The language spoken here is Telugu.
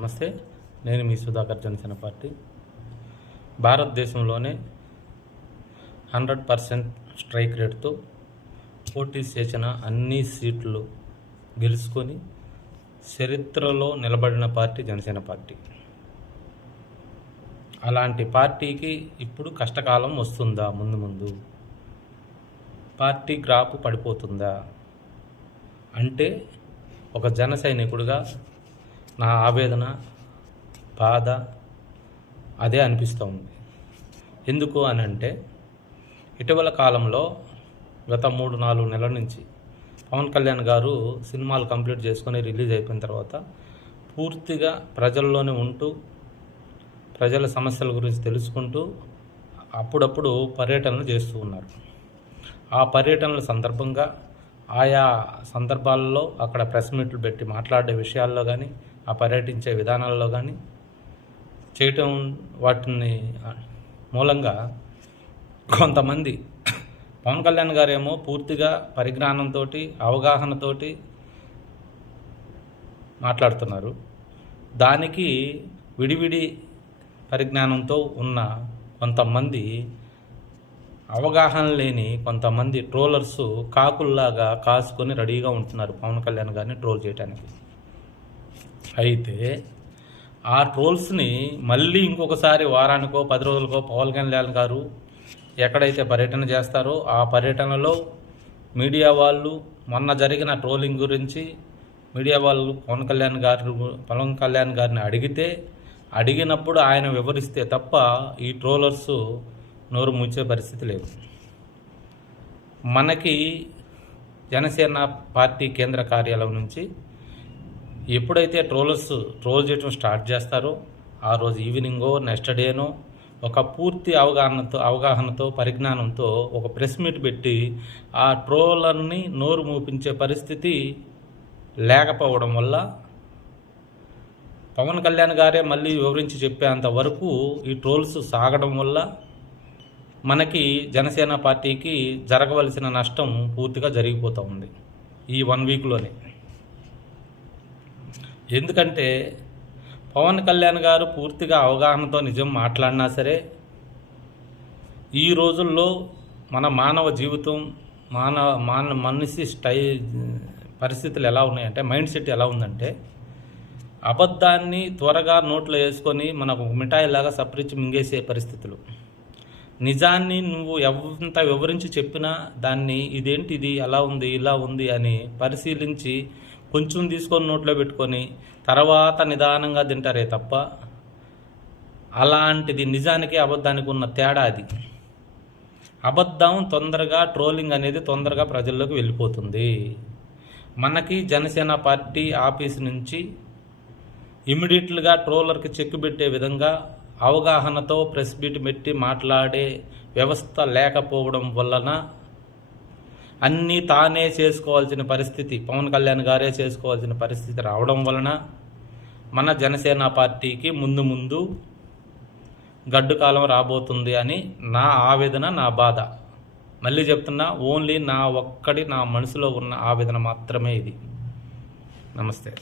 నమస్తే, నేను మీ సుధాకర్. జనసేన పార్టీ భారతదేశంలోనే 100% స్ట్రైక్ రేట్తో పోటీ చేసిన అన్ని సీట్లు గెలుచుకొని చరిత్రలో నిలబడిన పార్టీ జనసేన పార్టీ. అలాంటి పార్టీకి ఇప్పుడు కష్టకాలం వస్తుందా? ముందు పార్టీ గ్రాఫ్ పడిపోతుందా అంటే ఒక జన సైనికుడిగా నా ఆవేదన, బాధ అదే అనిపిస్తూ ఉంది. ఎందుకు అని అంటే ఇటీవల కాలంలో గత 3-4 నెలల నుంచి పవన్ కళ్యాణ్ గారు సినిమాలు కంప్లీట్ చేసుకొని రిలీజ్ అయిపోయిన తర్వాత పూర్తిగా ప్రజల్లోనే ఉంటూ ప్రజల సమస్యల గురించి తెలుసుకుంటూ అప్పుడప్పుడు పర్యటనలు చేస్తూ ఉన్నారు. ఆ పర్యటనల సందర్భంగా ఆయా సందర్భాల్లో అక్కడ ప్రెస్ మీట్లు పెట్టి మాట్లాడే విషయాల్లో కానీ, ఆ పర్యటించే విధానాల్లో కానీ చేయటం, వాటిని మూలంగా కొంతమంది పవన్ కళ్యాణ్ గారేమో పూర్తిగా పరిజ్ఞానంతో, అవగాహనతో మాట్లాడుతున్నారు. దానికి విడివిడి పరిజ్ఞానంతో ఉన్న కొంతమంది, అవగాహన లేని కొంతమంది ట్రోలర్స్ కాకుల్లాగా కాసుకొని రెడీగా ఉంటున్నారు పవన్ కళ్యాణ్ గారిని ట్రోల్ చేయడానికి. అయితే ఆ ట్రోల్స్ని మళ్ళీ ఇంకొకసారి వారానికో 10 రోజులకో పవన్ కళ్యాణ్ గారు ఎక్కడైతే పర్యటన చేస్తారో ఆ పర్యటనలో మీడియా వాళ్ళు మొన్న జరిగిన ట్రోలింగ్ గురించి మీడియా వాళ్ళు పవన్ కళ్యాణ్ గారిని అడిగినప్పుడు ఆయన వివరిస్తే తప్ప ఈ ట్రోలర్స్ నోరు ముచ్చే పరిస్థితి లేదు. మనకి జనసేన పార్టీ కేంద్ర కార్యాలయం నుంచి ఎప్పుడైతే ట్రోలర్స్ ట్రోల్ చేయడం స్టార్ట్ చేస్తారో ఆ రోజు ఈవినింగో నెక్స్ట్ డేనో ఒక పూర్తి అవగాహనతో పరిజ్ఞానంతో ఒక ప్రెస్ మీట్ పెట్టి ఆ ట్రోలర్ని నోరు మూపించే పరిస్థితి లేకపోవడం వల్ల పవన్ కళ్యాణ్ గారే మళ్ళీ వివరించి చెప్పేంత వరకు ఈ ట్రోల్స్ సాగడం వల్ల మనకి జనసేన పార్టీకి జరగవలసిన నష్టం పూర్తిగా జరిగిపోతూ ఉంది ఈ 1 వీక్లోనే. ఎందుకంటే పవన్ కళ్యాణ్ గారు పూర్తిగా అవగాహనతో నిజం మాట్లాడినా సరే, ఈ రోజుల్లో మన మానవ జీవితం, మనిషి పరిస్థితులు ఎలా ఉన్నాయంటే, మైండ్ సెట్ ఎలా ఉందంటే, అబద్ధాన్ని త్వరగా నోట్లో వేసుకొని మనకు మిఠాయిలాగా సపరించి మింగేసే పరిస్థితులు. నిజాన్ని నువ్వు ఎంత వివరించి చెప్పినా దాన్ని ఇదేంటి, ఇది అలా ఉంది, ఇలా ఉంది అని పరిశీలించి కొంచెం తీసుకొని నోట్లో పెట్టుకొని తర్వాత నిదానంగా తింటారే తప్ప, అలాంటిది నిజానికి అబద్ధానికి ఉన్న తేడా అది. అబద్ధం తొందరగా, ట్రోలింగ్ అనేది తొందరగా ప్రజల్లోకి వెళ్ళిపోతుంది. మనకి జనసేన పార్టీ ఆఫీస్ నుంచి ఇమ్మీడియట్గా ట్రోలర్కి చెక్ పెట్టే విధంగా అవగాహనతో ప్రెస్ మీట్ పెట్టి మాట్లాడే వ్యవస్థ లేకపోవడం వలన అన్నీ తానే చేసుకోవాల్సిన పరిస్థితి, పవన్ కళ్యాణ్ గారే చేసుకోవాల్సిన పరిస్థితి రావడం వలన మన జనసేన పార్టీకి ముందు గడ్డు కాలం రాబోతుంది అని నా ఆవేదన, నా బాధ. మళ్ళీ చెప్తున్నా, ఓన్లీ నా మనసులో ఉన్న ఆవేదన మాత్రమే ఇది. నమస్తే.